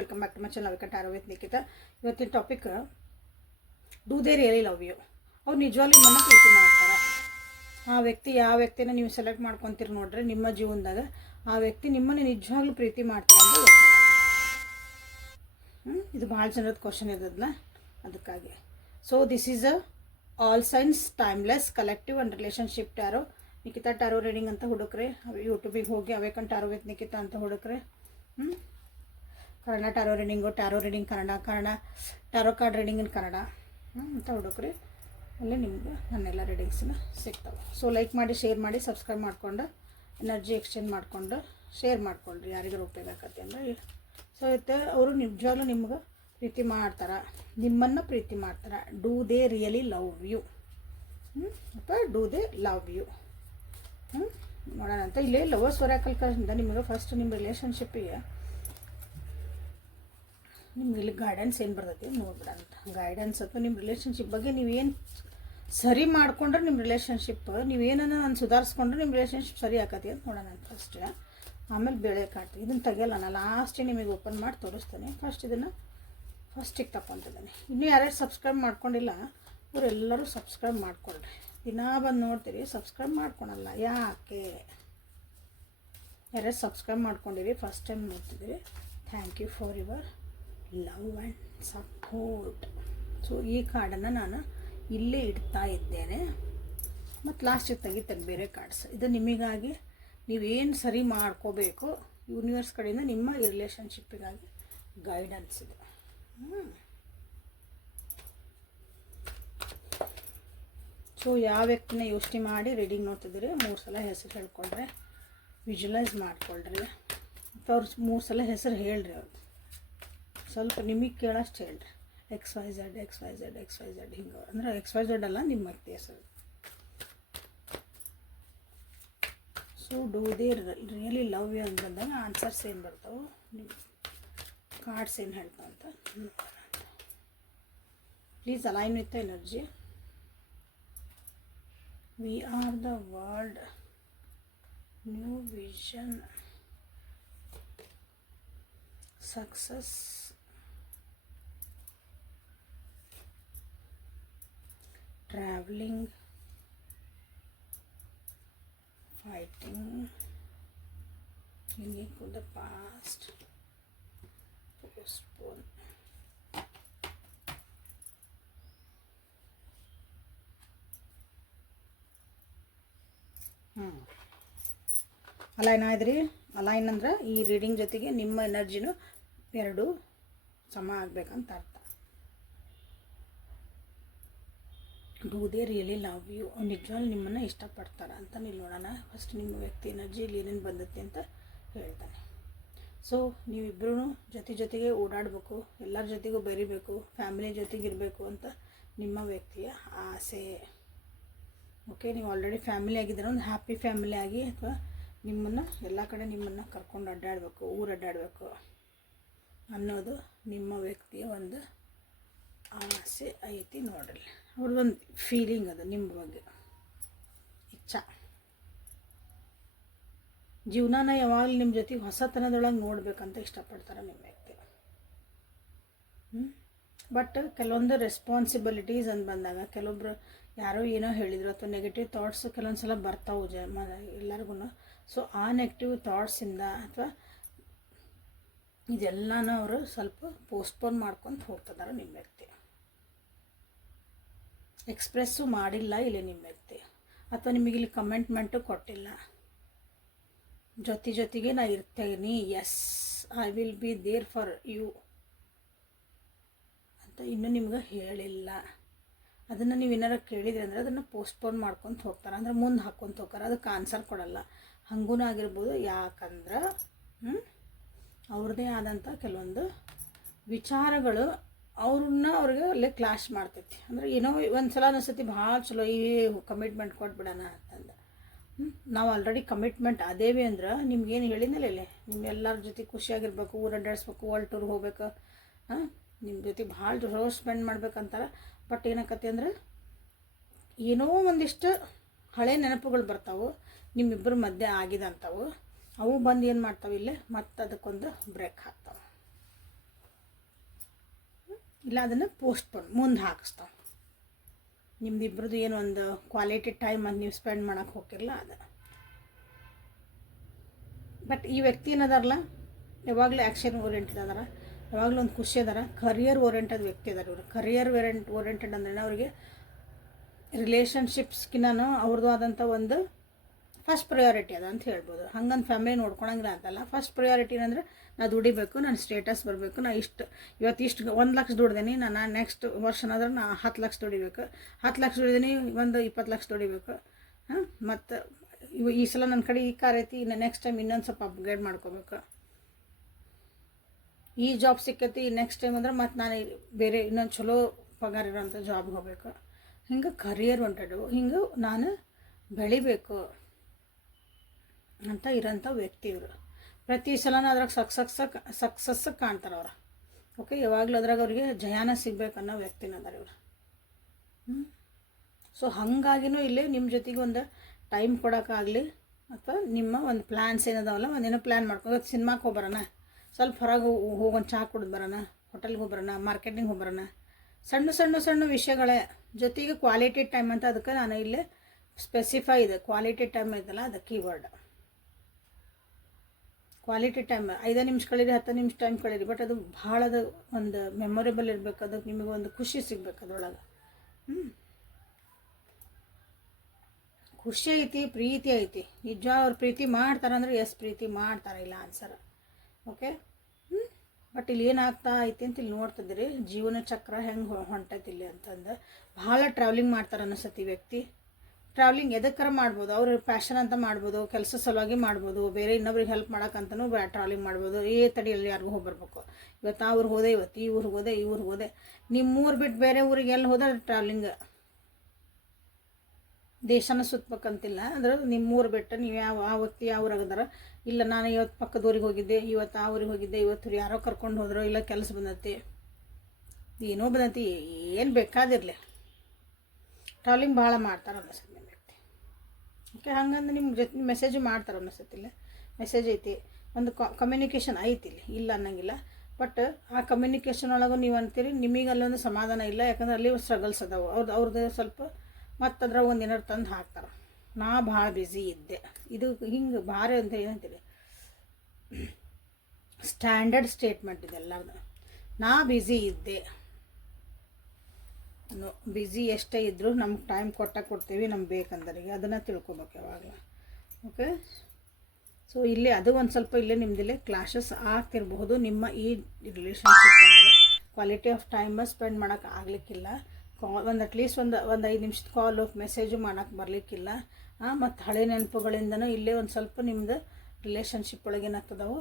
Welcome back to my channel tarot with Nikhita. ಇವತ್ತಿನ topic, do they really love you? ಅವ್ರು ನಿಜವಾಗ್ಲೂ ನಿಮ್ಮನ್ನು ಪ್ರೀತಿ ಮಾಡ್ತಾರೆ. ಆ ವ್ಯಕ್ತಿ ಯಾವ ವ್ಯಕ್ತಿನ ನೀವು ಸೆಲೆಕ್ಟ್ ಮಾಡ್ಕೊತೀರಿ ನೋಡ್ರಿ ನಿಮ್ಮ ಜೀವನದಾಗ, ಆ ವ್ಯಕ್ತಿ ನಿಮ್ಮನ್ನು ನಿಜವಾಗ್ಲೂ ಪ್ರೀತಿ ಮಾಡ್ತಾರೆ ಅಂತ ಇದು ಭಾಳ ಜನರದ ಕ್ವಶನ್ ಇರೋದಲ್ಲ, ಅದಕ್ಕಾಗಿ. So this is a all signs timeless collective and relationship tarot. Nikhita tarot reading ಅಂತ ಹುಡುಕ್ರೆ, ಯೂಟ್ಯೂಬಿಗೆ ಹೋಗಿ ಅವೇಕನ್ ಟ್ಯಾರೋ ವಿತ್ ನಿಖಿತಾ ಅಂತ ಹುಡುಕ್ರೆ. Kannada tarot reading Kannada tarot card reading in Kannada ಅಂತ ಹುಡುಕ್ರಿ, ಅಲ್ಲಿ ನಿಮ್ಗೆ ನನ್ನೆಲ್ಲ ರೀಡಿಂಗ್ಸನ್ನ ಸಿಗ್ತವೆ. ಸೊ ಲೈಕ್ ಮಾಡಿ, ಶೇರ್ ಮಾಡಿ, ಸಬ್ಸ್ಕ್ರೈಬ್ ಮಾಡ್ಕೊಂಡು ಎನರ್ಜಿ ಎಕ್ಸ್ಚೇಂಜ್ ಮಾಡಿಕೊಂಡು ಶೇರ್ ಮಾಡ್ಕೊಳ್ರಿ ಯಾರಿಗಾರು ಉಪಯೋಗ ಆಕತಿ ಅಂದರೆ. ಸೊ ಅವರು ನಿಜವಾಗ್ಲೂ ನಿಮ್ಗೆ ಪ್ರೀತಿ ಮಾಡ್ತಾರೆ, ನಿಮ್ಮನ್ನು ಪ್ರೀತಿ ಮಾಡ್ತಾರೆ. Do they really love you? ಅಥವಾ ಡೂ ದೇ ಲವ್ ಯು? ನೋಡೋಣ ಅಂತ. ಇಲ್ಲೇ ಲವರ್ಸ್ ಹೊರಕಲ್ಕಂದ ನಿಮಗೆ ಫಸ್ಟ್ ನಿಮ್ಮ ರಿಲೇಷನ್ಶಿಪ್ಪಿಗೆ ನಿಮ್ಗೆ ಇಲ್ಲಿ ಗೈಡೆನ್ಸ್ ಏನು ಬರ್ತೈತಿ ನೋಡ್ಬಿಡ ಅಂತ. ಗೈಡೆನ್ಸ್ ಅಥವಾ ನಿಮ್ಮ ರಿಲೇಷನ್ಶಿಪ್ ಬಗ್ಗೆ ನೀವೇನು ಸರಿ ಮಾಡಿಕೊಂಡ್ರೆ ನಿಮ್ಮ ರಿಲೇಷನ್ಶಿಪ್, ನೀವೇನನ್ನ ನಾನು ಸುಧಾರಿಸ್ಕೊಂಡ್ರೆ ನಿಮ್ಮ ರಿಲೇಷನ್ಶಿಪ್ ಸರಿ ಆಕತಿ ಅಂತ ನೋಡೋಣ ಅಂತ ಫಸ್ಟ್. ಆಮೇಲೆ ಬೆಳೆ ಕಾಡ್ತೀವಿ. ಇದನ್ನು ತೆಗಿಯಲ್ಲ, ನಾನು ಲಾಸ್ಟೇ ನಿಮಗೆ ಓಪನ್ ಮಾಡಿ ತೋರಿಸ್ತೇನೆ. ಇದನ್ನು ಫಸ್ಟಿಗೆ ತಗೊತಿದ್ದೀನಿ. ಇನ್ನೂ ಯಾರ್ಯಾರು ಸಬ್ಸ್ಕ್ರೈಬ್ ಮಾಡ್ಕೊಂಡಿಲ್ಲ ಅವರೆಲ್ಲರೂ ಸಬ್ಸ್ಕ್ರೈಬ್ ಮಾಡ್ಕೊಳ್ರಿ. ದಿನ ಬಂದು ನೋಡ್ತೀರಿ, ಸಬ್ಸ್ಕ್ರೈಬ್ ಮಾಡ್ಕೊಳಲ್ಲ ಯಾಕೆ? ಯಾರ್ಯಾರು ಸಬ್ಸ್ಕ್ರೈಬ್ ಮಾಡ್ಕೊಂಡಿರಿ, ಫಸ್ಟ್ ಟೈಮ್ ನೋಡ್ತಿದ್ದೀರಿ, thank you for your love and support. So ಈ ಕಾರ್ಡನ್ನು ನಾನು ಇಲ್ಲೇ ಇಡ್ತಾ ಇದ್ದೇನೆ ಮತ್ತು ಲಾಸ್ಟಿಗೆ ತೆಗಿತೇನೆ ಬೇರೆ ಕಾರ್ಡ್ಸ್. ಇದು ನಿಮಗಾಗಿ ನೀವೇನು ಸರಿ ಮಾಡ್ಕೋಬೇಕು ಯೂನಿವರ್ಸ್ ಕಡೆಯಿಂದ ನಿಮ್ಮ ರಿಲೇಷನ್ಶಿಪ್ಪಿಗಾಗಿ ಗೈಡೆನ್ಸ್ ಇದೆ. ಸೊ ಯಾವ ವ್ಯಕ್ತಿನ ಯೋಚನೆ ಮಾಡಿ ರೀಡಿಂಗ್ ನೋಡ್ತಿದ್ದೀರಿ, 3 ಸಲ ಹೆಸರು ಹೇಳ್ಕೊಳ್ರಿ, ವಿಜುವಲೈಸ್ ಮಾಡ್ಕೊಳ್ರಿ. ಅಥವಾ ಅವ್ರು 3 ಸಲ ಹೆಸರು ಹೇಳ್ರಿ. ಅವ್ರು ಸ್ವಲ್ಪ ನಿಮಗೆ ಕೇಳೋಷ್ಟು ಹೇಳ್ರಿ. XYZ ಹಿಂಗೆ ಅಂದರೆ XYZ ಅಲ್ಲ, ನಿಮ್ಮ ವ್ಯಕ್ತಿ ಹೆಸರು. So do they really love you ಅಂತಂದಾಗ ಆನ್ಸರ್ಸ್ ಏನು ಬರ್ತಾವೆ, ನಿಮ್ಮ ಕಾರ್ಡ್ಸ್ ಏನು ಹೇಳ್ತಾವೆ ಅಂತ ನೋಡೋಣ. Please align with energy. We are the world, new vision, success, traveling, fighting, clinging to the past, postpone. Align ಆದ್ರಿ. ಅಲೈನ್ ಅಂದ್ರೆ ಈ ರೀಡಿಂಗ್ ಜೊತೆಗೆ ನಿಮ್ಮ ಎನರ್ಜಿನೂ ಎರಡು ಸಮ ಆಗಬೇಕಂತ ಅರ್ಥ. Do they really love you? ಅವ್ರು ನಿಜವಾಗ್ಲೂ ನಿಮ್ಮನ್ನು ಇಷ್ಟಪಡ್ತಾರೆ ಅಂತ ನೀವು ನೋಡೋಣ. ಫಸ್ಟ್ ನಿಮ್ಮ ವ್ಯಕ್ತಿ ಎನರ್ಜಿ ಇಲ್ಲಿ ಏನೇನು ಬಂದತ್ತೆ ಅಂತ ಹೇಳ್ತಾನೆ. ಸೊ ನೀವಿಬ್ಬರೂ ಜೊತೆಗೆ ಓಡಾಡಬೇಕು, ಎಲ್ಲರ ಜೊತೆಗೂ ಬೆರಿಬೇಕು, ಫ್ಯಾಮಿಲಿ ಜೊತೆಗಿರಬೇಕು ಅಂತ ನಿಮ್ಮ ವ್ಯಕ್ತಿಯ ಆಸೆ. ಓಕೆ, ನೀವು ಆಲ್ರೆಡಿ ಫ್ಯಾಮಿಲಿ ಆಗಿದ್ದೀರ, ಒಂದು ಹ್ಯಾಪಿ ಫ್ಯಾಮಿಲಿ ಆಗಿ, ಅಥವಾ ನಿಮ್ಮನ್ನು ಎಲ್ಲ ಕಡೆ ನಿಮ್ಮನ್ನು ಕರ್ಕೊಂಡು ಅಡ್ಡಾಡಬೇಕು, ಊರು ಅಡ್ಡಾಡಬೇಕು ಅನ್ನೋದು ನಿಮ್ಮ ವ್ಯಕ್ತಿಯ ಒಂದು ಆಸೆ ಐತಿ ನೋಡ್ರಿ. ಅವ್ರದ್ದೊಂದು ಫೀಲಿಂಗ್ ಅದು ನಿಮ್ಮ ಬಗ್ಗೆ, ಇಚ್ಛಾ. ಜೀವನನ ಯಾವಾಗಲೂ ನಿಮ್ಮ ಜೊತೆಗೆ ಹೊಸತನದೊಳಗೆ ನೋಡ್ಬೇಕಂತ ಇಷ್ಟಪಡ್ತಾರೆ ನಿಮ್ಮ ವ್ಯಕ್ತಿ. ಬಟ್ ಕೆಲವೊಂದು ರೆಸ್ಪಾನ್ಸಿಬಿಲಿಟೀಸ್ ಅಂತ ಬಂದಾಗ ಕೆಲವೊಬ್ರು ಯಾರೋ ಏನೋ ಹೇಳಿದ್ರು ಅಥವಾ ನೆಗೆಟಿವ್ ಥಾಟ್ಸ್ ಕೆಲವೊಂದು ಸಲ ಬರ್ತಾವೆ ಎಲ್ಲರಿಗೂ. ಸೊ ಆ ನೆಗೆಟಿವ್ ಥಾಟ್ಸಿಂದ ಅಥವಾ ಇದೆಲ್ಲನೂ ಅವರು ಸ್ವಲ್ಪ ಪೋಸ್ಟ್ಪೋನ್ ಮಾಡ್ಕೊಂಡು ಹೋಗ್ತಿದ್ದಾರೆ ನಿಮ್ಮ ವ್ಯಕ್ತಿ. ಎಕ್ಸ್ಪ್ರೆಸ್ಸು ಮಾಡಿಲ್ಲ ಇಲ್ಲಿ ನಿಮ್ಮ ವ್ಯಕ್ತಿ, ಅಥವಾ ನಿಮಗಿಲ್ಲಿ ಕಮೆಂಟ್ಮೆಂಟು ಕೊಟ್ಟಿಲ್ಲ. ಜೊತೆಗೆ ನಾ ಇರ್ತೇನೆ, yes I will be there for you ಅಂತ ಇನ್ನೂ ನಿಮ್ಗೆ ಹೇಳಿಲ್ಲ. ಅದನ್ನು ನೀವು ಏನಾರು ಕೇಳಿದ್ರಿ ಅಂದರೆ ಅದನ್ನು ಪೋಸ್ಟ್ಪೋನ್ ಮಾಡ್ಕೊತ ಹೋಗ್ತಾರೆ, ಅಂದರೆ ಮುಂದೆ ಹಾಕ್ಕೊಂತ ಹೋಗ್ತಾರೆ, ಅದಕ್ಕೆ ಆನ್ಸರ್ ಕೊಡಲ್ಲ. ಹಂಗೂ ಆಗಿರ್ಬೋದು. ಯಾಕಂದ್ರೆ ಅವ್ರದ್ದೇ ಆದಂಥ ಕೆಲವೊಂದು ವಿಚಾರಗಳು ಅವ್ರಿಗೆ ಅಲ್ಲೇ ಕ್ಲಾಶ್ ಮಾಡ್ತೈತಿ. ಅಂದರೆ ಏನೋ ಒಂದು ಸಲ ಅನಿಸ್ತೈತಿ ಭಾಳ ಚಲೋ ಈ ಕಮಿಟ್ಮೆಂಟ್ ಕೊಟ್ಬಿಡೋಣ ಅಂತಂದು. ನಾವು ಆಲ್ರೆಡಿ ಕಮಿಟ್ಮೆಂಟ್ ಅದೇವಿ ಅಂದ್ರೆ ನಿಮ್ಗೇನು ಹೇಳಿದ್ನಲ್ಲ ಇಲ್ಲೇ, ನಿಮ್ಮೆಲ್ಲರ ಜೊತೆ ಖುಷಿಯಾಗಿರ್ಬೇಕು, ಊರು ಅಡ್ಡಾಡಿಸ್ಬೇಕು, ವರ್ಲ್ಡ್ ಟೂರ್ ಹೋಗ್ಬೇಕು, ನಿಮ್ಮ ಜೊತೆ ಭಾಳ ರೋಸ್ ಸ್ಪೆಂಡ್ ಮಾಡ್ಬೇಕಂತಾರೆ. ಬಟ್ ಏನಾಕತಿ ಅಂದ್ರೆ ಏನೋ ಒಂದಿಷ್ಟು ಹಳೆ ನೆನಪುಗಳು ಬರ್ತಾವೆ ನಿಮ್ಮಿಬ್ಬರ ಮಧ್ಯೆ ಆಗಿದಂಥವು. ಅವು ಬಂದು ಏನು ಮಾಡ್ತಾವೆ ಇಲ್ಲೇ, ಮತ್ತು ಅದಕ್ಕೊಂದು ಬ್ರೇಕ್ ಹಾಕ್ತಾವೆ. ಇಲ್ಲ ಅದನ್ನು ಪೋಸ್ಟ್ಪೋನ್ ಮುಂದೆ ಹಾಕಿಸ್ತಾವೆ. ನಿಮ್ದು ಇಬ್ಬರದು ಏನು ಒಂದು ಕ್ವಾಲಿಟಿ ಟೈಮ್ ಅಂತ ನೀವು ಸ್ಪೆಂಡ್ ಮಾಡೋಕ್ಕೆ ಹೋಗಿರಲ್ಲ ಅದು. ಬಟ್ ಈ ವ್ಯಕ್ತಿ ಏನದಾರಲ್ಲ ಯಾವಾಗಲೂ ಆ್ಯಕ್ಷನ್ ಓರಿಯೆಂಟೆಡ್ ಅದಾರ, ಯಾವಾಗಲೂ ಒಂದು ಖುಷಿ ಅದಾರ, ಕರಿಯರ್ ಓರಿಯೆಂಟೆಡ್ ವ್ಯಕ್ತಿ ಅದಾರ ಇವರು. ಕರಿಯರ್ ಓರಿಯೆಂಟೆಡ್ ಅಂದ್ರೆ ಅವ್ರಿಗೆ ರಿಲೇಷನ್ಶಿಪ್ಸ್ಗಿನ್ನೂ ಅವ್ರದ್ದು ಆದಂಥ ಒಂದು ಫಸ್ಟ್ ಪ್ರಯಾರಿಟಿ ಅದ ಅಂತ ಹೇಳ್ಬೋದು. ಹಂಗಂದು ಫ್ಯಾಮಿಲಿ ನೋಡ್ಕೊಳಂಗಿಲ್ಲ ಅಂತಲ್ಲ. ಫಸ್ಟ್ ಪ್ರಯಾರಿಟಿ ಅಂದರೆ ನಾ ದುಡಿಬೇಕು, ನನ್ನ ಸ್ಟೇಟಸ್ ಬರಬೇಕು, ನಾ ಇವತ್ತು 1 ಲಕ್ಷ ದುಡ್ದೇನಿ, ನಾನು ನೆಕ್ಸ್ಟ್ ವರ್ಷನಾದ್ರೆ ನಾ 10 ಲಕ್ಷ ದುಡಿಬೇಕು, 10 ಲಕ್ಷ ದುಡಿದೀನಿ, ಒಂದು 20 ಲಕ್ಷ ದುಡಿಬೇಕು. ಮತ್ತು ಈ ಸಲ ನನ್ನ ಕಡೆ ಈ ಕಾರ್ ಐತಿ, ಇನ್ನು ನೆಕ್ಸ್ಟ್ ಟೈಮ್ ಇನ್ನೊಂದು ಸ್ವಲ್ಪ ಅಪ್ಗ್ರೇಡ್ ಮಾಡ್ಕೋಬೇಕು. ಈ ಜಾಬ್ ಸಿಕ್ಕೈತಿ, ನೆಕ್ಸ್ಟ್ ಟೈಮ್ ಅಂದ್ರೆ ಮತ್ತು ನಾನು ಬೇರೆ ಇನ್ನೊಂದು ಚಲೋ ಪಗಾರ ಇರೋಂಥ ಜಾಬ್ಗೆ ಹೋಗ್ಬೇಕು. ಹಿಂಗೆ ಕರಿಯರ್ ಹೊಂಟಡು, ಹಿಂಗೆ ನಾನು ಬೆಳಿಬೇಕು ಅಂತ ಇರೋಂಥ ವ್ಯಕ್ತಿ ಇವರು. ಪ್ರತಿ ಸಲನೂ ಅದ್ರಾಗ ಸಕ್ಸಸ್ ಕಾಣ್ತಾರೆ ಅವ್ರು. ಓಕೆ, ಯಾವಾಗಲೂ ಅದ್ರಾಗ ಅವ್ರಿಗೆ ಜಯಾನ ಸಿಗ್ಬೇಕನ್ನೋ ವ್ಯಕ್ತಿನ ಅದಾರ ಇವರು. ಸೊ ಹಾಗಾಗಿನೂ ಇಲ್ಲಿ ನಿಮ್ಮ ಜೊತೆಗೆ ಒಂದು ಟೈಮ್ ಕೊಡೋಕ್ಕಾಗಲಿ ಅಥವಾ ನಿಮ್ಮ ಒಂದು ಪ್ಲ್ಯಾನ್ಸ್ ಏನದಾವಲ್ಲ ಒಂದೇನೋ ಪ್ಲ್ಯಾನ್ ಮಾಡ್ಕೊಂಡು ಸಿನಿಮಾಕ್ಕೆ ಹೋಗ್ಬರೋಣ, ಸ್ವಲ್ಪ ಹೊರಗೆ ಹೋಗೋಣ, ಚಹಾ ಕುಡಿದು ಬರೋಣ, ಹೋಟೆಲ್ಗೆ ಹೋಗ್ಬರೋಣ, ಮಾರ್ಕೆಟಿಂಗ್ ಹೋಗ್ಬರೋಣ, ಸಣ್ಣ ವಿಷಯಗಳೇ ಜೊತೆಗೆ ಕ್ವಾಲಿಟಿ ಟೈಮ್ ಅಂತ. ಅದಕ್ಕೆ ನಾನು ಇಲ್ಲೇ ಸ್ಪೆಸಿಫೈ ಇದೆ, ಕ್ವಾಲಿಟಿ ಟೈಮ್ ಐತಲ್ಲ ಅದು ಕೀವರ್ಡ್. ಕ್ವಾಲಿಟಿ ಟೈಮ್ 5 ನಿಮಿಷ ಕಳೀರಿ, 10 ನಿಮಿಷ ಟೈಮ್ ಕಳೀರಿ, ಬಟ್ ಅದು ಭಾಳ ಅದು ಒಂದು ಮೆಮೊರೇಬಲ್ ಇರಬೇಕು, ಅದಕ್ಕೆ ನಿಮಗೆ ಒಂದು ಖುಷಿ ಸಿಗ್ಬೇಕು ಅದ್ರೊಳಗೆ. ಖುಷಿ ಐತಿ, ಪ್ರೀತಿ ಐತಿ. ನಿಜ ಅವ್ರು ಪ್ರೀತಿ ಮಾಡ್ತಾರಂದ್ರೆ ಎಸ್ ಪ್ರೀತಿ ಮಾಡ್ತಾರೆ, ಇಲ್ಲ ಆನ್ಸರ್. ಓಕೆ, ಬಟ್ ಇಲ್ಲಿ ಏನಾಗ್ತಾ ಐತಿ ಅಂತ ಇಲ್ಲಿ ನೋಡ್ತಿದ್ದೀರಿ, ಜೀವನ ಚಕ್ರ ಹೆಂಗೆ ಹೊಂಟೈತಿ ಇಲ್ಲಿ ಅಂತಂದು. ಭಾಳ ಟ್ರಾವೆಲಿಂಗ್ ಮಾಡ್ತಾರೆ ಅನ್ನಿಸತಿ ವ್ಯಕ್ತಿ. ಟ್ರಾವೆಲಿಂಗ್ ಎದಕ್ಕಾರ ಮಾಡ್ಬೋದು, ಅವ್ರ ಪ್ಯಾಷನ್ ಅಂತ ಮಾಡ್ಬೋದು, ಕೆಲಸ ಸಲುವಾಗಿ ಮಾಡ್ಬೋದು, ಬೇರೆ ಇನ್ನೊಬ್ರಿಗೆ ಹೆಲ್ಪ್ ಮಾಡೋಕ್ಕಂತನೂ ಟ್ರಾವೆಲಿಂಗ್ ಮಾಡ್ಬೋದು. ತಡಿಯಲ್ಲಿ ಯಾರಿಗೂ ಹೋಗಿ ಬರ್ಬೇಕು, ಇವತ್ತು ಆ ಊರಿಗೆ ಹೋದೆ, ಇವತ್ತು ಈ ಊರಿಗೆ ಹೋದೆ, ಈ ಊರಿಗೆ ಹೋದೆ. ನಿಮ್ಮೂರು ಬಿಟ್ಟು ಬೇರೆ ಊರಿಗೆ ಎಲ್ಲಿ ಹೋದ್ರೆ ಟ್ರಾವೆಲಿಂಗ್. ದೇಶನ ಸುತ್ತಬೇಕಂತಿಲ್ಲ, ಅಂದ್ರೆ ನಿಮ್ಮೂರು ಬಿಟ್ಟು ನೀವು ಆ ವ್ಯಕ್ತಿ ಯಾವ ಊರಾಗದಾರ, ಇಲ್ಲ ನಾನು ಇವತ್ತು ಪಕ್ಕದ ಊರಿಗೆ ಹೋಗಿದ್ದೆ, ಇವತ್ತು ಆ ಊರಿಗೆ ಹೋಗಿದ್ದೆ, ಇವತ್ತು ಯಾರೋ ಕರ್ಕೊಂಡು ಹೋದ್ರು, ಇಲ್ಲ ಕೆಲಸ ಬಂದೈತಿ, ಏನೋ ಬಂದೈತಿ, ಏನು ಬೇಕಾದಿರಲಿ ಟ್ರಾವೆಲಿಂಗ್ ಭಾಳ ಮಾಡ್ತಾರೆ ಅನ್ನಿಸ್ತದೆ ನಿಮ್ಮ ವ್ಯಕ್ತಿ. ಓಕೆ, ಹಂಗಂದ್ರೆ ನಿಮ್ಮ ಜೊತೆ ಮೆಸೇಜು ಮಾಡ್ತಾರೆ ಅನ್ನಿಸ್ತತಿಲ್ಲ. ಮೆಸೇಜ್ ಐತಿ, ಒಂದು ಕಮ್ಯುನಿಕೇಷನ್ ಐತಿ ಇಲ್ಲಿ, ಇಲ್ಲ ಅನ್ನಂಗಿಲ್ಲ. ಬಟ್ ಆ ಕಮ್ಯುನಿಕೇಷನ್ ಒಳಗೂ ನೀವು ಅಂತೀರಿ ನಿಮಗೆ ಅಲ್ಲೊಂದು ಸಮಾಧಾನ ಇಲ್ಲ, ಯಾಕಂದ್ರೆ ಅಲ್ಲಿ ಸ್ಟ್ರಗಲ್ಸ್ ಅದಾವೆ ಅವ್ರದ್ದು ಸ್ವಲ್ಪ. ಮತ್ತು ಅದ್ರಾಗ ಒಂದು ಏನಾರು ತಂದು ಹಾಕ್ತಾರೆ, ನಾ ಭಾಳ ಬ್ಯುಸಿ ಇದ್ದೆ, ಇದು ಹಿಂಗೆ ಭಾರಿ ಅಂತ ಏನಂತೀರಿ, ಸ್ಟ್ಯಾಂಡರ್ಡ್ ಸ್ಟೇಟ್ಮೆಂಟ್ ಇದೆಲ್ಲದು. ನಾ ಬ್ಯುಸಿ ಇದ್ದೆ, ಬ್ಯುಸಿ ಎಷ್ಟೇ ಇದ್ದರೂ ನಮ್ಗೆ ಟೈಮ್ ಕೊಡ್ತೀವಿ ನಮ್ಗೆ ಬೇಕಂದರಿಗೆ, ಅದನ್ನು ತಿಳ್ಕೊಬೇಕು ಯಾವಾಗಲೂ. ಓಕೆ, ಸೊ ಇಲ್ಲಿ ಅದು ಒಂದು ಸ್ವಲ್ಪ ಇಲ್ಲೇ ನಿಮ್ಮದಿಲ್ಲೇ ಕ್ಲಾಶಸ್ ಆಗ್ತಿರಬಹುದು. ನಿಮ್ಮ ಈ relationship quality of time spend ಮಾಡೋಕೆ ಆಗಲಿಕ್ಕಿಲ್ಲ. ಒಂದು ಅಟ್ಲೀಸ್ಟ್ ಒಂದು 5 ನಿಮಿಷದ ಕಾಲು ಮೆಸೇಜು ಮಾಡೋಕ್ಕೆ ಬರಲಿಕ್ಕಿಲ್ಲ. ಮತ್ತು ಹಳೆ ನೆನಪುಗಳಿಂದನೂ ಇಲ್ಲೇ ಒಂದು ಸ್ವಲ್ಪ ನಿಮ್ಮದು ರಿಲೇಷನ್ಶಿಪ್ ಒಳಗೆ ಏನಾಗ್ತದವು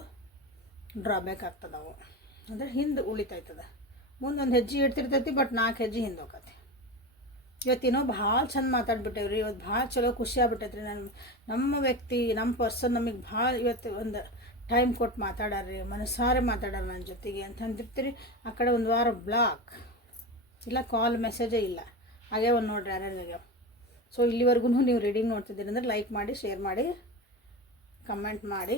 ಡ್ರಾಬ್ಯಾಕ್ ಆಗ್ತದವು, ಅಂದರೆ ಹಿಂದೆ ಉಳಿತೈತದ. ಮುಂದೆ ಒಂದು ಹೆಜ್ಜೆ ಇಡ್ತಿರ್ತೈತಿ, ಬಟ್ 4 ಹೆಜ್ಜೆ ಹಿಂದೆ ಹೋಗತ್ತೆ. ಇವತ್ತೇನೋ ಭಾಳ ಚಂದ ಮಾತಾಡ್ಬಿಟ್ಟೇವ್ರಿ, ಇವತ್ತು ಭಾಳ ಚಲೋ ಖುಷಿ ಆಗ್ಬಿಟ್ಟೈತ್ರಿ. ನಮ್ಮ ವ್ಯಕ್ತಿ, ನಮ್ಮ ಪರ್ಸನ್ ನಮಗೆ ಭಾಳ ಇವತ್ತು ಒಂದು ಟೈಮ್ ಕೊಟ್ಟು ಮಾತಾಡ್ರಿ, ಮನಸಾರೆ ಮಾತಾಡ್ಯಾರ ನನ್ನ ಜೊತೆಗೆ ಅಂತ ಅಂದಿರ್ತೀರಿ. ಆ ಕಡೆ ಒಂದು ವಾರ ಬ್ಲಾಕ್ ಇಲ್ಲ, ಕಾಲ್ ಮೆಸೇಜೇ ಇಲ್ಲ, ಹಾಗೆ ಒಂದು ನೋಡ್ರಿ ಯಾರ್ಯಾರ್ಯಾವ. ಸೊ ಇಲ್ಲಿವರೆಗೂ ನೀವು ರೀಡಿಂಗ್ ನೋಡ್ತಿದ್ದೀರಿ ಅಂದರೆ ಲೈಕ್ ಮಾಡಿ, ಶೇರ್ ಮಾಡಿ, ಕಮೆಂಟ್ ಮಾಡಿ,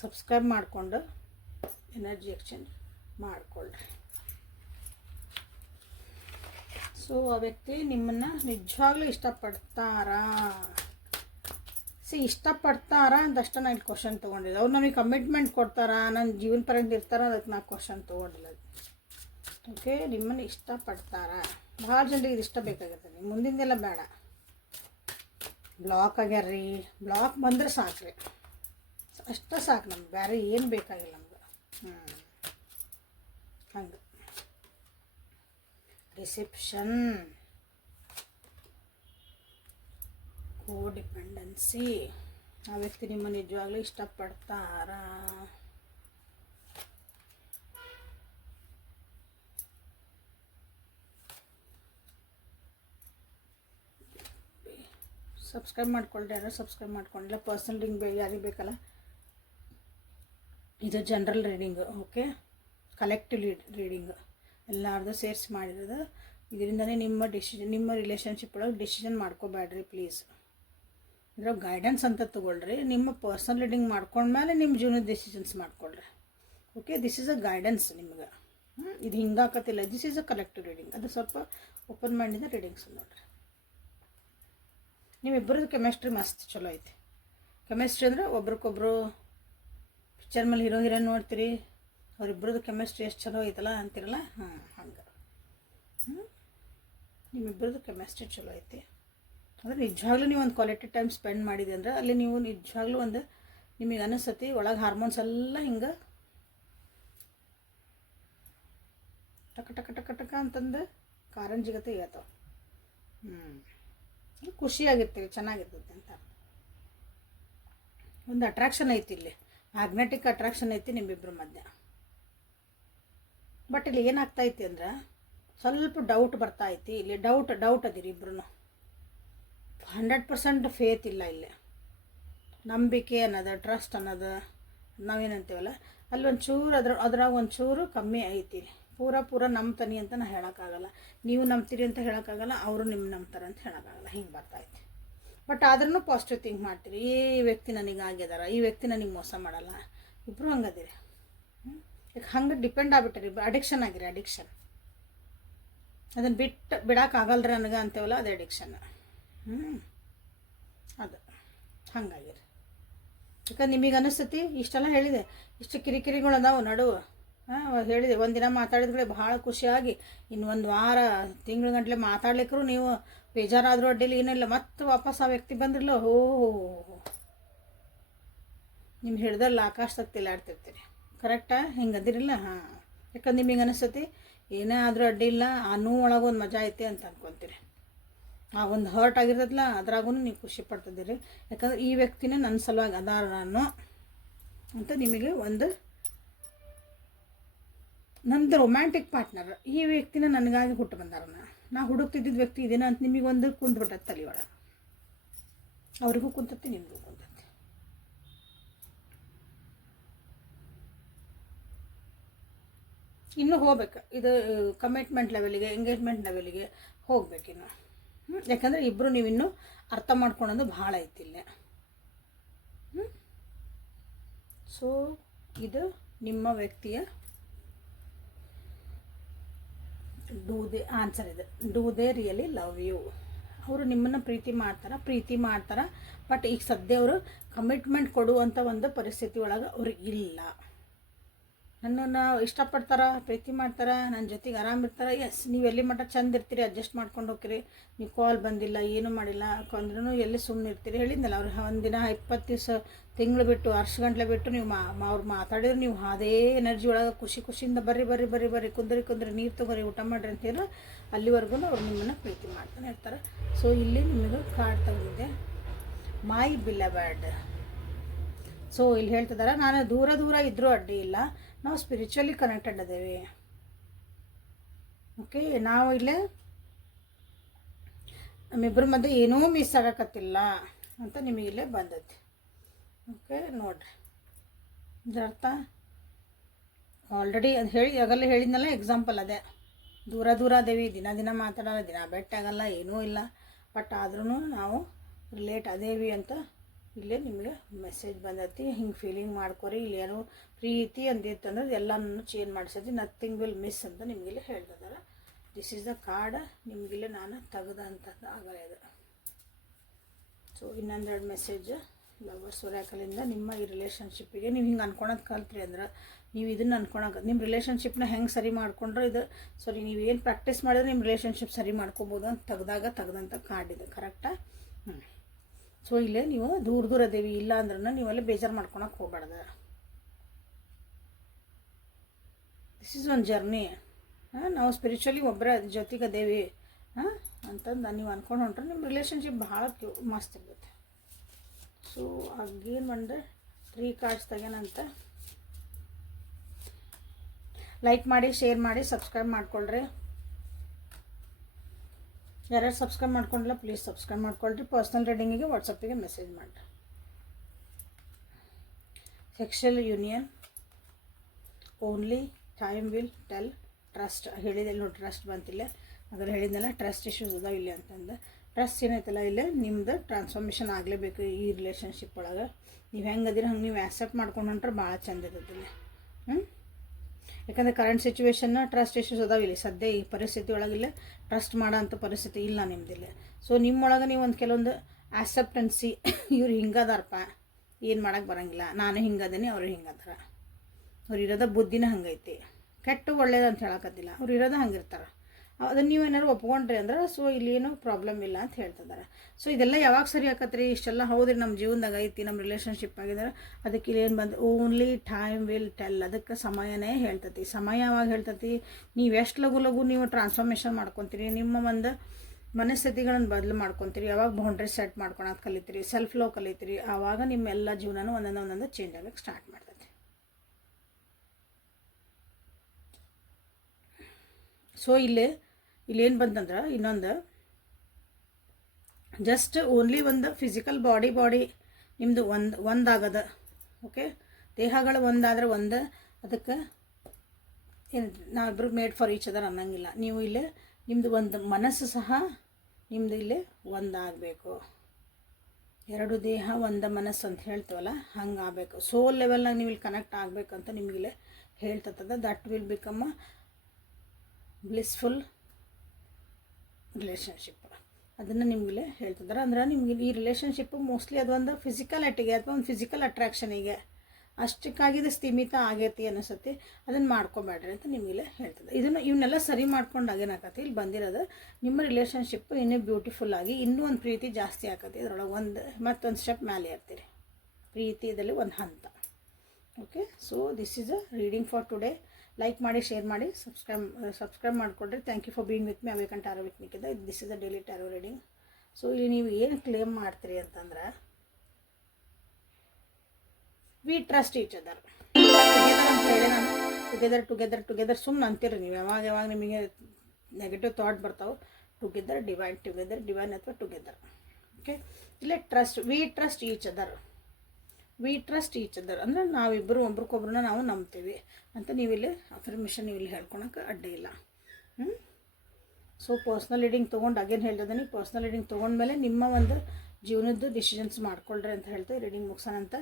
ಸಬ್ಸ್ಕ್ರೈಬ್ ಮಾಡಿಕೊಂಡು ಎನರ್ಜಿ ಎಕ್ಸ್ಚೇಂಜ್ ಮಾಡಿಕೊಳ್ಳ್ರಿ. ಸೊ ಆ ವ್ಯಕ್ತಿ ನಿಮ್ಮನ್ನು ನಿಜವಾಗ್ಲೂ ಇಷ್ಟಪಡ್ತಾರಾ? ಇಷ್ಟಪಡ್ತಾರಾ ಅಂತಷ್ಟು ನಾನು ಇಲ್ಲಿ ಕ್ವಶನ್ ತೊಗೊಂಡಿದ್ದೆ. ಅವ್ರು ನಮಗೆ ಕಮಿಟ್ಮೆಂಟ್ ಕೊಡ್ತಾರಾ, ನನ್ನ ಜೀವನ ಪರ್ಯಂತ ಇರ್ತಾರ, ಅದಕ್ಕೆ ನಾನು ಕ್ವಶನ್ ತೊಗೊಂಡಿಲ್ಲ. ಓಕೆ, ನಿಮ್ಮನ್ನು ಇಷ್ಟಪಡ್ತಾರಾ? ಭಾಳ ಜನರಿಗೆ ಇದು ಇಷ್ಟ ಬೇಕಾಗುತ್ತೆ, ನೀವು ಮುಂದಿಂದೆಲ್ಲ ಬೇಡ. ಬ್ಲಾಕ್ ಆಗ್ಯಾರ್ರಿ, ಬ್ಲಾಕ್ ಬಂದರೆ ಸಾಕ್ರಿ, ಅಷ್ಟೇ ಸಾಕು ನಮ್ಗೆ, ಬೇರೆ ಏನು ಬೇಕಾಗಿಲ್ಲ ನಮ್ಗೆ. ಹಂಗೆ ಡಿಸೆಪ್ಷನ್, ಕೋಡಿಪೆಂಡೆನ್ಸಿ. ಆ ವ್ಯಕ್ತಿ ನಿಮ್ಮ ನಿಜವಾಗ್ಲೂ ಇಷ್ಟಪಡ್ತಾರಾ? ಸಬ್ಸ್ಕ್ರೈಬ್ ಮಾಡ್ಕೊಳ್ರಿ, ಯಾರು ಸಬ್ಸ್ಕ್ರೈಬ್ ಮಾಡ್ಕೊಂಡಿಲ್ಲ. ಪರ್ಸನಲ್ ರೀಡಿಂಗ್ ಯಾರಿಗೆ ಬೇಕಲ್ಲ, ಇದು general reading. Okay, collective reading ಎಲ್ಲರದು ಸೇರಿಸಿ ಮಾಡಿರೋದು. ಇದರಿಂದನೇ ನಿಮ್ಮ ರಿಲೇಷನ್ಶಿಪ್ ಒಳಗೆ ಡಿಸಿಷನ್ ಮಾಡ್ಕೋಬೇಡ್ರಿ ಪ್ಲೀಸ್. ಇದ್ರಾಗ ಗೈಡೆನ್ಸ್ ಅಂತ ತೊಗೊಳ್ರಿ. ನಿಮ್ಮ ಪರ್ಸನಲ್ ರೀಡಿಂಗ್ ಮಾಡ್ಕೊಂಡ್ಮೇಲೆ ನಿಮ್ಮ ಜೀವನದ ಡಿಸಿಷನ್ಸ್ ಮಾಡ್ಕೊಳ್ರಿ. Okay, this is a guidance ನಿಮ್ಗೆ. ಇದು ಹಿಂಗಾಕತ್ತಿಲ್ಲ. This is a collective reading. ಅದು ಸ್ವಲ್ಪ ಓಪನ್ ಮೈಂಡಿಂದ ರೀಡಿಂಗ್ಸ್ ನೋಡ್ರಿ. ನೀವಿಬ್ಬರದ್ದು ಕೆಮಿಸ್ಟ್ರಿ ಮಸ್ತ್ ಚಲೋ ಐತಿ. ಕೆಮಿಸ್ಟ್ರಿ ಅಂದರೆ ಒಬ್ರಿಗೊಬ್ರು ಪಿಕ್ಚರ್ ಮೇಲೆ ಹೀರೋ ಹೀರೋಯಿನ್ ನೋಡ್ತೀರಿ, ಅವರಿಬ್ಬರದ್ದು ಕೆಮಿಸ್ಟ್ರಿ ಎಷ್ಟು ಚಲೋ ಐತಲ್ಲ ಅಂತಿರಲ್ಲ, ಹಂಗೆ ನಿಮ್ಮಿಬ್ಬರದ್ದು ಕೆಮಿಸ್ಟ್ರಿ ಚಲೋ ಐತಿ. ಅಂದರೆ ನಿಜವಾಗ್ಲೂ ನೀವು ಒಂದು ಕ್ವಾಲಿಟಿ ಟೈಮ್ ಸ್ಪೆಂಡ್ ಮಾಡಿದೆ ಅಂದರೆ ಅಲ್ಲಿ ನೀವು ನಿಜವಾಗ್ಲೂ ಒಂದು ನಿಮಗೆ ಅನಿಸ್ತತಿ ಒಳಗೆ ಹಾರ್ಮೋನ್ಸ್ ಎಲ್ಲ ಹಿಂಗೆ ಟಕ ಟಕ ಟಕ ಟಕ ಅಂತಂದು ಕಾರಂಜಿಗತೆ ಇರತ್ತವ. ಖುಷಿಯಾಗಿರ್ತೀವಿ, ಚೆನ್ನಾಗಿರ್ತೈತೆ ಅಂತ. ಒಂದು ಅಟ್ರಾಕ್ಷನ್ ಐತಿ, ಇಲ್ಲಿ ಮ್ಯಾಗ್ನೆಟಿಕ್ ಅಟ್ರಾಕ್ಷನ್ ಐತಿ ನಿಮ್ಮಿಬ್ಬರ ಮಧ್ಯೆ. ಬಟ್ ಇಲ್ಲಿ ಏನಾಗ್ತೈತಿ ಅಂದ್ರೆ ಸ್ವಲ್ಪ ಡೌಟ್ ಬರ್ತಾ ಐತಿ. ಇಲ್ಲಿ ಡೌಟ್ ಅದಿರಿ ಇಬ್ರು. 100% ಫೇತ್ ಇಲ್ಲ ಇಲ್ಲಿ. ನಂಬಿಕೆ ಅನ್ನೋದು, ಟ್ರಸ್ಟ್ ಅನ್ನೋದು ನಾವೇನಂತೀವಲ್ಲ, ಅಲ್ಲಿ ಒಂಚೂರು ಅದ್ರಾಗ ಒಂಚೂರು ಕಮ್ಮಿ ಐತಿ. ಪೂರ ನಂಬ್ತಾನೆ ಅಂತ ನಾನು ಹೇಳೋಕ್ಕಾಗಲ್ಲ. ನೀವು ನಂಬ್ತೀರಿ ಅಂತ ಹೇಳೋಕ್ಕಾಗಲ್ಲ, ಅವರು ನಿಮ್ಮ ನಂಬ್ತಾರೆ ಅಂತ ಹೇಳೋಕ್ಕಾಗಲ್ಲ. ಹಿಂಗೆ ಬರ್ತಾಯಿತ್ತು. ಬಟ್ ಆದ್ರೂ ಪಾಸಿಟಿವ್ ಥಿಂಕ್ ಮಾಡ್ತೀರಿ. ಈ ವ್ಯಕ್ತಿ ನನಗೆ ಆಗಿದಾರ, ಈ ವ್ಯಕ್ತಿ ನನಗೆ ಮೋಸ ಮಾಡಲ್ಲ. ಇಬ್ಬರು ಹಂಗದಿರಿ. ಈಗ ಹಂಗೆ ಡಿಪೆಂಡ್ ಆಗ್ಬಿಟ್ಟಿರಿ. ಅಡಿಕ್ಷನ್ ಆಗಿರಿ. ಅಡಿಕ್ಷನ್ ಅದನ್ನು ಬಿಡೋಕ್ಕಾಗಲ್ರಿ ನನಗೆ ಅಂತೇವಲ್ಲ, ಅದು ಅಡಿಕ್ಷನ್. ಅದು ಹಂಗಾಗಿರಿ. ಯಾಕಂದ್ರೆ ನಿಮಗೆ ಅನಿಸ್ತತಿ ಇಷ್ಟೆಲ್ಲ ಹೇಳಿದೆ, ಇಷ್ಟು ಕಿರಿಕಿರಿಗಳು ಅದಾವೆ ನಡುವೆ. ಹೇಳಿದೆ ಒಂದಿನ ಮಾತಾಡಿದ್ರೆ ಭಾಳ ಖುಷಿಯಾಗಿ ಇನ್ನು ಒಂದು ವಾರ ತಿಂಗಳ ಗಂಟಲೆ ಮಾತಾಡ್ಲಿಕ್ಕರೂ ನೀವು ಬೇಜಾರಾದರೂ ಅಡ್ಡಿಲಿ ಏನಿಲ್ಲ, ಮತ್ತೆ ವಾಪಸ್ ಆ ವ್ಯಕ್ತಿ ಬಂದ್ರಲ್ಲ, ನಿಮ್ಮ ಹಿಡ್ದಲ್ಲಿ ಆಕಾಶ ತಗ್ತಿಲ್ಲ ಆಡ್ತಿರ್ತೀರಿ. ಕರೆಕ್ಟಾ? ಹಿಂಗೆ ಅದಿರಿಲ್ಲ. ಯಾಕಂದ್ರೆ ನಿಮಗೆ ಅನಿಸ್ತತಿ ಏನೇ ಆದರೂ ಅಡ್ಡಿ ಇಲ್ಲ, ಆ ನೋವು ಒಳಗೊಂದು ಮಜಾ ಐತೆ ಅಂತ ಅನ್ಕೊತೀರಿ. ಆ ಒಂದು ಹರ್ಟ್ ಆಗಿರ್ತದಲ್ಲ, ಅದ್ರಾಗೂ ನೀವು ಖುಷಿ ಪಡ್ತಿದ್ದೀರಿ. ಯಾಕಂದ್ರೆ ಈ ವ್ಯಕ್ತಿನೇ ನನ್ನ ಸಲುವಾಗಿ ಅದಾರ ನಾನು ಅಂತ ನಿಮಗೆ ಒಂದು ನಂದು ರೊಮ್ಯಾಂಟಿಕ್ ಪಾರ್ಟ್ನರ್, ಈ ವ್ಯಕ್ತಿನ ನನಗಾಗಿ ಹುಟ್ಟು ಬಂದಾರ. ನಾ ಹುಡುಕ್ತಿದ್ದಿದ್ದು ವ್ಯಕ್ತಿ ಇದೇನ ಅಂತ ನಿಮಗೊಂದು ಕುಂತ್ಬಿಟ್ಟತ್ತೆ ತಲೆ ಒಳಗೆ. ಅವ್ರಿಗೂ ಕುಂತತ್ತೆ, ನಿಮಗೂ ಕುಂತತ್ತೆ. ಇನ್ನೂ ಹೋಗ್ಬೇಕು. ಇದು ಕಮಿಟ್ಮೆಂಟ್ ಲೆವೆಲಿಗೆ, ಎಂಗೇಜ್ಮೆಂಟ್ ಲೆವೆಲಿಗೆ ಹೋಗ್ಬೇಕಿನ್ನು. ಯಾಕಂದರೆ ಇಬ್ಬರು ನೀವಿನ್ನೂ ಅರ್ಥ ಮಾಡ್ಕೊಳೋದು ಭಾಳ ಐತಿಲ್ಲ. ಸೊ ಇದು ನಿಮ್ಮ ವ್ಯಕ್ತಿಯ ಆನ್ಸರ್ ಇದೆ. Do they really love you? ಅವರು ನಿಮ್ಮನ್ನು ಪ್ರೀತಿ ಮಾಡ್ತಾರೆ. ಬಟ್ ಈಗ ಸದ್ಯ ಅವರು ಕಮಿಟ್ಮೆಂಟ್ ಕೊಡುವಂಥ ಒಂದು ಪರಿಸ್ಥಿತಿ ಒಳಗೆ ಅವ್ರಿಗೆ ಇಲ್ಲ. ನನ್ನನ್ನು ಇಷ್ಟಪಡ್ತಾರೆ, ಪ್ರೀತಿ ಮಾಡ್ತಾರೆ, ನನ್ನ ಜೊತೆಗೆ ಆರಾಮಿರ್ತಾರೆ. ಎಸ್, ನೀವು ಎಲ್ಲಿ ಮಟ್ಟ ಚಂದ ಇರ್ತೀರಿ, ಅಡ್ಜಸ್ಟ್ ಮಾಡ್ಕೊಂಡು ಹೋಗ್ತೀರಿ. ನೀವು ಕಾಲ್ ಬಂದಿಲ್ಲ, ಏನೂ ಮಾಡಿಲ್ಲ ಅಂದ್ರೂ ಎಲ್ಲಿ ಸುಮ್ಮನೆ ಇರ್ತೀರಿ. ಹೇಳಿದ್ನಲ್ಲ, ಅವ್ರು ಒಂದಿನ 20 ದಿವಸ, ತಿಂಗಳು ಬಿಟ್ಟು, ವರ್ಷ ಗಂಟಲೆ ಬಿಟ್ಟು ನೀವು ಅವ್ರು ಮಾತಾಡಿದ್ರೆ ನೀವು ಅದೇ ಎನರ್ಜಿ ಒಳಗೆ ಖುಷಿಯಿಂದ ಬರ್ರಿ ಕುಂದ್ರಿ ನೀರು ತೊಗೊರಿ, ಊಟ ಮಾಡಿರಿ ಅಂತ ಹೇಳಿ ಅಲ್ಲಿವರೆಗೂ ಅವ್ರು ನಿಮ್ಮನ್ನು ಪ್ರೀತಿ ಮಾಡ್ತಾನೆ ಇರ್ತಾರೆ. ಸೊ ಇಲ್ಲಿ ನಿಮಗೆ ಕಾರ್ಡ್ ತೆಗೆದಿದೆ, ಮೈ ಬಿಲವಡ್. ಸೊ ಇಲ್ಲಿ ಹೇಳ್ತಿದ್ದಾರೆ, ನಾನು ದೂರ ಇದ್ದರೂ ಅಡ್ಡಿ ಇಲ್ಲ, ನಾವು ಸ್ಪಿರಿಚುವಲಿ ಕನೆಕ್ಟೆಡ್ ಅದೇವಿ. ಓಕೆ, ನಾವು ಇಲ್ಲೇ ನಮ್ಮಿಬ್ಬರ ಮಧ್ಯೆ ಏನೂ ಮಿಸ್ ಆಗಕತ್ತಿಲ್ಲ ಅಂತ ನಿಮಗಿಲ್ಲೇ ಬಂದೈತಿ. ಓಕೆ, ನೋಡ್ರಿ ಇದರ ಅರ್ಥ ಆಲ್ರೆಡಿ ಅದು ಆಗಲ್ಲ ಹೇಳಿದ್ನಲ್ಲ, ಎಕ್ಸಾಂಪಲ್ ಅದೇ. ದೂರ ಅದೇವಿ, ದಿನ ಮಾತಾಡಲ್ಲ, ದಿನ ಭೇಟಿ ಆಗಲ್ಲ, ಏನೂ ಇಲ್ಲ. ಬಟ್ ಆದ್ರೂ ನಾವು ರಿಲೇಟ್ ಅದೇವಿ ಅಂತ ಇಲ್ಲೇ ನಿಮಗೆ ಮೆಸೇಜ್ ಬಂದೈತಿ. ಹಿಂಗೆ ಫೀಲಿಂಗ್ ಮಾಡ್ಕೊರಿ. ಇಲ್ಲಿ ಏನೋ ಪ್ರೀತಿ ಅಂದಿತ್ತು ಅಂದ್ರೆ ಎಲ್ಲನೂ ಚೇಂಜ್ ಮಾಡಿಸೈತಿ. ನಥಿಂಗ್ ವಿಲ್ ಮಿಸ್ ಅಂತ ನಿಮಗಿಲ್ಲೇ ಹೇಳ್ತಿದ್ದಾರೆ. This is the card. ನಿಮಗಿಲ್ಲೇ ನಾನು ತೆಗೆದಂಥದ್ದು ಆಗಲ್ಲ ಇದು. ಸೊ ಇನ್ನೊಂದೆರಡು ಮೆಸೇಜ್ ಲವರ್ಸ್ ಒರಾಕಲಿಂದ ನಿಮ್ಮ ಈ ರಿಲೇಷನ್ಶಿಪ್ಪಿಗೆ. ನೀವು ಹಿಂಗೆ ಅನ್ಕೊಳೋದು ಕಲ್ತ್ರಿ ಅಂದ್ರೆ ನೀವು ಇದನ್ನು ಅನ್ಕೊಳಕ್ಕೆ, ನಿಮ್ಮ ರಿಲೇಷನ್ಶಿಪ್ನ ಹೆಂಗೆ ಸರಿ ಮಾಡ್ಕೊಂಡ್ರೆ ಇದು ಸಾರಿ ನೀವು ಏನು ಪ್ರಾಕ್ಟೀಸ್ ಮಾಡಿದ್ರೆ ನಿಮ್ಮ ರಿಲೇಷನ್ಶಿಪ್ ಸರಿ ಮಾಡ್ಕೋಬೋದು ಅಂತ ತೆಗ್ದಂಥ ಕಾರ್ಡ್ ಇದೆ. ಕರೆಕ್ಟಾ? ಸೊ ಇಲ್ಲೇ ನೀವು ದೂರ ಅದೇವಿ, ಇಲ್ಲ ಅಂದ್ರೆ ನೀವೆಲ್ಲ ಬೇಜಾರು ಮಾಡ್ಕೊಳಕ್ಕೆ ಹೋಗ್ಬಾರ್ದು. This is one journey. ನಾವು ಸ್ಪಿರಿಚುವಲಿ ಒಬ್ಬರೇ ಜೊತೆಗೆ ಅದೇವಿ ಅಂತಂದು ನೀವು ಅಂದ್ಕೊಂಡು ಹೊಂಟ್ರೆ ನಿಮ್ಮ ರಿಲೇಷನ್ಶಿಪ್ ಭಾಳ ಮಸ್ತ್ ಇರ್ತೈತೆ. ಸೊ ಅಗೇನ್ ಒಂದು 3 ಕಾರ್ಡ್ಸ್ ತೆಗ್ಯಾನಂತ. ಲೈಕ್ ಮಾಡಿ, ಶೇರ್ ಮಾಡಿ, ಸಬ್ಸ್ಕ್ರೈಬ್ ಮಾಡ್ಕೊಳ್ರಿ. ಯಾರ್ಯಾರು ಸಬ್ಸ್ಕ್ರೈಬ್ ಮಾಡ್ಕೊಂಡಿಲ್ಲ ಪ್ಲೀಸ್ ಸಬ್ಸ್ಕ್ರೈಬ್ ಮಾಡ್ಕೊಳ್ರಿ. ಪರ್ಸ್ನಲ್ ರೀಡಿಂಗಿಗೆ ವಾಟ್ಸಪ್ಪಿಗೆ ಮೆಸೇಜ್ ಮಾಡಿರಿ. Sexual union only time will tell. Trust ಹೇಳಿದೆ ನೋಡಿ, ಟ್ರಸ್ಟ್ ಬಂತಿಲ್ಲ. ಅದ್ರ ಹೇಳಿದ್ನಲ್ಲ, ಟ್ರಸ್ಟ್ ಇಶ್ಯೂಸ್ ಅದಾವ ಇಲ್ಲಿ ಅಂತಂದು. ಟ್ರಸ್ಟ್ ಏನೈತಲ್ಲ ಇಲ್ಲೇ ನಿಮ್ದು ಟ್ರಾನ್ಸ್ಫಾರ್ಮೇಷನ್ ಆಗಲೇಬೇಕು ಈ ರಿಲೇಷನ್ಶಿಪ್ ಒಳಗೆ. ನೀವು ಹೆಂಗೆ ಅದಿರ ಹಂಗೆ ನೀವು ಆ್ಯಕ್ಸೆಪ್ಟ್ ಮಾಡ್ಕೊಂಡು ಹೊಂಟ್ರೆ ಭಾಳ ಚಂದ ಇರ್ತೈತಿಲ್ಲ. ಯಾಕಂದರೆ ಕರೆಂಟ್ ಸಿಚುವೇಶನ್ನ ಟ್ರಸ್ಟ್ ಇಶ್ಯೂಸ್ ಅದಾವಿಲ್ಲ ಸದ್ಯ ಈ ಪರಿಸ್ಥಿತಿ ಒಳಗಿಲ್ಲ ಟ್ರಸ್ಟ್ ಮಾಡೋ ಅಂಥ ಪರಿಸ್ಥಿತಿ ಇಲ್ಲ ನಿಮ್ಮದಿಲ್ಲ. ಸೊ ನಿಮ್ಮೊಳಗೆ ನೀವು ಒಂದು ಕೆಲವೊಂದು ಆಕ್ಸೆಪ್ಟೆನ್ಸಿ ಇವ್ರು ಹಿಂಗದಾರಪ್ಪ, ಏನು ಮಾಡೋಕ್ಕೆ ಬರೋಂಗಿಲ್ಲ, ನಾನು ಹಿಂಗದೇನೆ ಅವರು ಹಿಂಗದಾರ, ಅವ್ರು ಇರೋದ ಬುದ್ಧಿನ ಹಂಗೈತಿ, ಕೆಟ್ಟ ಒಳ್ಳೇದು ಅಂತ ಹೇಳಕತ್ತಿಲ್ಲ, ಅವ್ರು ಇರೋದ ಹಂಗಿರ್ತಾರೆ, ಅದನ್ನು ನೀವೇನಾದ್ರು ಒಪ್ಕೊಂಡ್ರಿ ಅಂದ್ರೆ ಸೊ ಇಲ್ಲಿ ಏನೂ ಪ್ರಾಬ್ಲಮ್ ಇಲ್ಲ ಅಂತ ಹೇಳ್ತಿದ್ದಾರೆ. ಸೊ ಇದೆಲ್ಲ ಯಾವಾಗ ಸರಿ ಆಕತ್ರಿ ಇಷ್ಟೆಲ್ಲ ಹೌದ್ರಿ ನಮ್ಮ ಜೀವನದಾಗ ಐತಿ, ನಮ್ಮ ರಿಲೇಷನ್ಶಿಪ್ ಆಗಿದ್ರೆ ಅದಕ್ಕೆ ಇಲ್ಲೇನು ಬಂದು ಓನ್ಲಿ ಟೈಮ್ ವಿಲ್ ಟೆಲ್. ಅದಕ್ಕೆ ಸಮಯನೇ ಹೇಳ್ತತಿ. ಸಮಯ ಯಾವಾಗ ಹೇಳ್ತತಿ, ನೀವು ಎಷ್ಟು ಲಘು ನೀವು ಟ್ರಾನ್ಸ್ಫಾರ್ಮೇಷನ್ ಮಾಡ್ಕೊತೀರಿ, ನಿಮ್ಮ ಒಂದು ಮನಸ್ಥಿತಿಗಳನ್ನು ಬದಲು ಮಾಡ್ಕೊತೀರಿ, ಯಾವಾಗ ಬೌಂಡ್ರಿ ಸೆಟ್ ಮಾಡ್ಕೊಳೋದು ಕಲಿತೀರಿ, ಸೆಲ್ಫ್ ಲವ್ ಕಲಿತೀರಿ, ಆವಾಗ ನಿಮ್ಮ ಎಲ್ಲ ಜೀವನನೂ ಒಂದೊಂದು ಚೇಂಜ್ ಆಗಕ್ಕೆ ಸ್ಟಾರ್ಟ್ ಮಾಡ್ತೈತಿ. ಸೊ ಇಲ್ಲೇನು ಬಂತಂದ್ರೆ ಇನ್ನೊಂದು ಜಸ್ಟ್ ಓನ್ಲಿ ಒಂದು ಫಿಸಿಕಲ್ ಬಾಡಿ ನಿಮ್ಮದು ಒಂದಾಗದ. ಓಕೆ, ದೇಹಗಳು ಒಂದಾದ್ರೆ ಅದಕ್ಕೆ ಏನು ನಾವಿಬ್ರು ಮೇಡ್ ಫಾರ್ ಈಚ್ ಅದರ್ ಅನ್ನಂಗಿಲ್ಲ. ನೀವು ಇಲ್ಲೇ ನಿಮ್ಮದು ಒಂದು ಮನಸ್ಸು ಸಹ ನಿಮ್ಮದು ಇಲ್ಲೇ ಒಂದಾಗಬೇಕು. ಎರಡು ದೇಹ ಒಂದು ಮನಸ್ಸು ಅಂತ ಹೇಳ್ತೀವಲ್ಲ ಹಂಗಾಗಬೇಕು. ಸೋಲ್ ಲೆವೆಲ್ನಾಗ ನೀವು ಇಲ್ಲಿ ಕನೆಕ್ಟ್ ಆಗಬೇಕಂತ ನಿಮಗಿಲ್ಲೇ ಹೇಳ್ತದ. That will become a blissful relationship. ಅದನ್ನು ನಿಮಗಿಲ್ಲೇ ಹೇಳ್ತಿದ್ದಾರೆ. ಅಂದ್ರೆ ನಿಮ್ಗೆ ಈ ರಿಲೇಷನ್ಶಿಪ್ಪು ಮೋಸ್ಟ್ಲಿ ಅದೊಂದು ಫಿಸಿಕಲಿಟಿಗೆ ಅಥವಾ ಒಂದು ಫಿಸಿಕಲ್ ಅಟ್ರಾಕ್ಷನಿಗೆ ಅಷ್ಟಕ್ಕಾಗಿದ್ದು ಸ್ಥೀಮಿತ ಆಗೈತಿ ಅನಿಸುತ್ತೆ. ಅದನ್ನು ಮಾಡ್ಕೊಬೇಡ್ರಿ ಅಂತ ನಿಮಗಿಲ್ಲೇ ಹೇಳ್ತದೆ. ಇವನ್ನೆಲ್ಲ ಸರಿ ಮಾಡ್ಕೊಂಡಾಗ ಏನಾಗತ್ತೆ, ಇಲ್ಲಿ ಬಂದಿರೋದು ನಿಮ್ಮ ರಿಲೇಷನ್ಶಿಪ್ಪು ಇನ್ನೂ ಬ್ಯೂಟಿಫುಲ್ ಆಗಿ ಇನ್ನೂ ಒಂದು ಪ್ರೀತಿ ಜಾಸ್ತಿ ಆಕತಿ. ಅದರೊಳಗೆ ಮತ್ತೊಂದು ಸ್ಟೆಪ್ ಮೇಲೆ ಇರ್ತೀರಿ ಪ್ರೀತಿಯಲ್ಲಿ ಒಂದು ಹಂತ. Okay, so this is a reading for today. Like ಮಾಡಿ, ಶೇರ್ ಮಾಡಿ, ಸಬ್ಸ್ಕ್ರೈಬ್ ಮಾಡಿಕೊಡ್ರಿ. Thank you for being with me. Awaken tarot with Nikita. This is a daily tarot reading. So ಇಲ್ಲಿ ನೀವು ಏನು ಕ್ಲೇಮ್ ಮಾಡ್ತೀರಿ ಅಂತಂದ್ರೆ we trust each other. Together ಅಂತ ಹೇಳಿ ನಾನು ಟುಗೆದರ್ ಸುಮ್ಮನೆ ಅಂತೀರಿ ನೀವು. ಯಾವಾಗ ನಿಮಗೆ ನೆಗೆಟಿವ್ ಥಾಟ್ ಬರ್ತಾವೆ, ಟುಗೆದರ್ ಡಿವೈನ್ ಅಥವಾ ಟುಗೆದರ್. ಓಕೆ, ಇಲ್ಲೇ ವಿ ಟ್ರಸ್ಟ್ ಈಚ್ ಅದರ್ ಅಂದರೆ ನಾವಿಬ್ಬರು ಒಬ್ರಿಗೊಬ್ರನ್ನ ನಾವು ನಂಬ್ತೀವಿ ಅಂತ ನೀವಿಲ್ಲಿ ಅಫರ್ಮೇಷನ್ ನೀವು ಇಲ್ಲಿ ಹೇಳ್ಕೊಳಕ್ಕೆ ಅಡ್ಡಿ ಇಲ್ಲ. ಸೊ ಪರ್ಸ್ನಲ್ ರೀಡಿಂಗ್ ತೊಗೊಂಡು ಅಗೇನ್ ಹೇಳ್ತಿದ್ದೀನಿ, ಪರ್ಸ್ನಲ್ ರೀಡಿಂಗ್ ತೊಗೊಂಡ್ಮೇಲೆ ನಿಮ್ಮ ಒಂದು ಜೀವನದ್ದು ಡಿಸಿಷನ್ಸ್ ಮಾಡ್ಕೊಳ್ರಿ ಅಂತ ಹೇಳ್ತೀವಿ. ರೀಡಿಂಗ್ ಮುಗಿಸೋಣ ಅಂತ.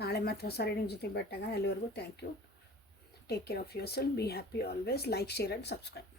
ನಾಳೆ ಮತ್ತೆ ಹೊಸ ರೀಡಿಂಗ್ ಜೊತೆ ಬೆಟ್ಟಾಗ. ಎಲ್ಲಿವರೆಗೂ thank you. Take care of yourself. Be happy always. Like, share and subscribe.